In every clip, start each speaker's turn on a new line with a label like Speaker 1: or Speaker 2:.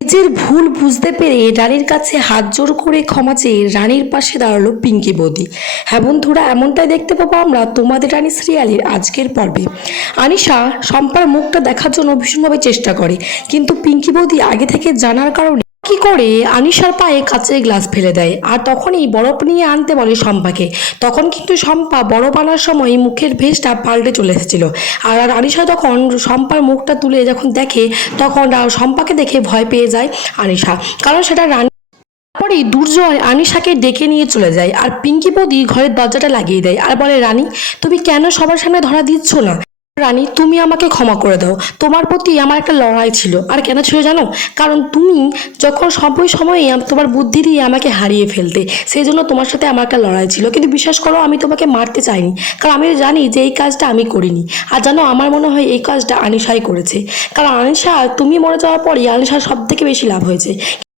Speaker 1: নিজের ভুল বুঝতে পেরে রানীর কাছে হাত জোর করে ক্ষমা চেয়ে রানীর পাশে দাঁড়াল পিঙ্কি বৌদি। হ্যাঁ বন্ধুরা, এমনটাই দেখতে পাবো আমরা তোমাদের রানী সিরিয়ালের আজকের পর্বে। আনিশা, শম্পার মুখটা দেখার জন্য ভীষণভাবে চেষ্টা করে, কিন্তু পিঙ্কি বৌদি আগে থেকে জানার কারণে কি করে? আনিশার পায়ে কাচের গ্লাস ফেলে দেয় আর তখনই বরফ নিয়ে আনতে বলে শম্পাকে। তখন কিন্তু শম্পা বরফ আনার সময় মুখের ভেজটা পাল্টে চলে এসেছিল। আর আর আনিশা তখন শম্পার মুখটা তুলে যখন দেখে, তখন শম্পাকে দেখে ভয় পেয়ে যায় আনিশা। কারণ সেটা রানী পরে দুর্জয় আনিশাকে ডেকে নিয়ে চলে যায় আর পিঙ্কি বৌদি ঘরের দরজাটা লাগিয়ে দেয় আর বলে, রানী, তুমি কেন সবার সামনে ধরা দিচ্ছ না? রানী, তুমি আমাকে ক্ষমা করে দাও। তোমার প্রতি আমার একটা লড়াই ছিল। আর কেন ছিল জানো? কারণ তুমি যখন সবই সময়ে তোমার বুদ্ধি দিয়ে আমাকে হারিয়ে ফেলতে, সেই জন্য তোমার সাথে আমার একটা লড়াই ছিল। কিন্তু বিশ্বাস করো, আমি তোমাকে মারতে চাইনি। কারণ আমি জানি যে এই কাজটা আমি করিনি। আর জানো, আমার মনে হয় এই কাজটা আনিশাই করেছে। কারণ আনিশা, তুমি মরে যাওয়ার পরই আনিশার সব থেকে বেশি লাভ হয়েছে।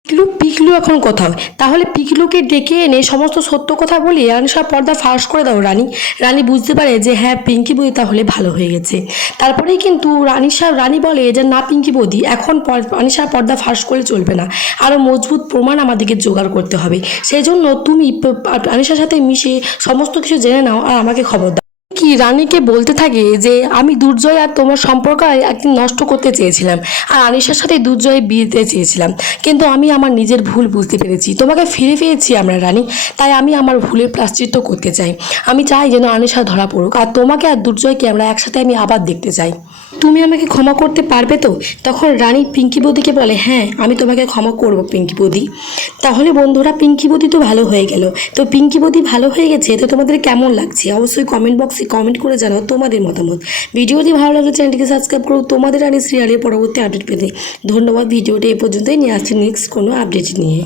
Speaker 1: পিকলু পিকলু এখন কোথাও? তাহলে পিকলুকে ডেকে এনে সমস্ত সত্য কথা বলি আনিশার পর্দা ফাঁস করে দাও রানী। রানী বুঝতে পারে যে হ্যাঁ পিঙ্কি বৌদি তাহলে ভালো হয়ে গেছে। তারপরেই কিন্তু রানিশা রানী বলে যে, না পিঙ্কি বৌদি, এখন পর- আনিশার পর্দা ফাঁস করলে চলবে না। আরও মজবুত প্রমাণ আমাদেরকে জোগাড় করতে হবে। সেই জন্য তুমি প- আনিশার সাথে মিশে সমস্ত কিছু জেনে নাও আর আমাকে খবর দাও। কি রানীকে বলতে থাকে যে, আমি দুর্জয় আর তোমার সম্পর্ক একদিন নষ্ট করতে চেয়েছিলাম আর আনিশার সাথে দুর্জয় বিয়ে দিতে চেয়েছিলাম। কিন্তু আমি আমার নিজের ভুল বুঝতে পেরেছি। তোমাকে ফিরে পেয়েছি আমরা, রানী। তাই আমি আমার ভুলের প্রাশ্চিত্য করতে চাই। আমি চাই যেন আনিশা ধরা পড়ুক আর তোমাকে আর দুর্জয়কে আমরা একসাথে আমি আবার দেখতে চাই। তুমি আমাকে ক্ষমা করতে পারবে তো? তখন রানী পিঙ্কি বৌদিকে বলে হ্যাঁ আমি তোমাকে ক্ষমা করব পিঙ্কি বৌদি। তাহলে বন্ধুরা, পিঙ্কি বৌদি তো ভালো হয়ে গেল। তো পিঙ্কি বৌদি ভালো হয়ে গেছে, তো তোমাদের কেমন লাগছে? অবশ্যই কমেন্ট বক্সে কমেন্ট করে জানাও তোমাদের মতামত। ভিডিওটি ভালো লাগলে চ্যানেলটিকে সাবস্ক্রাইব করো। তোমাদের রানী সিরিয়ালের পরবর্তী আপডেট পেতে ধন্যবাদ। ভিডিওটি এই পর্যন্তই। নিয়ে আসছি নেক্সট কোনো আপডেট নিয়ে।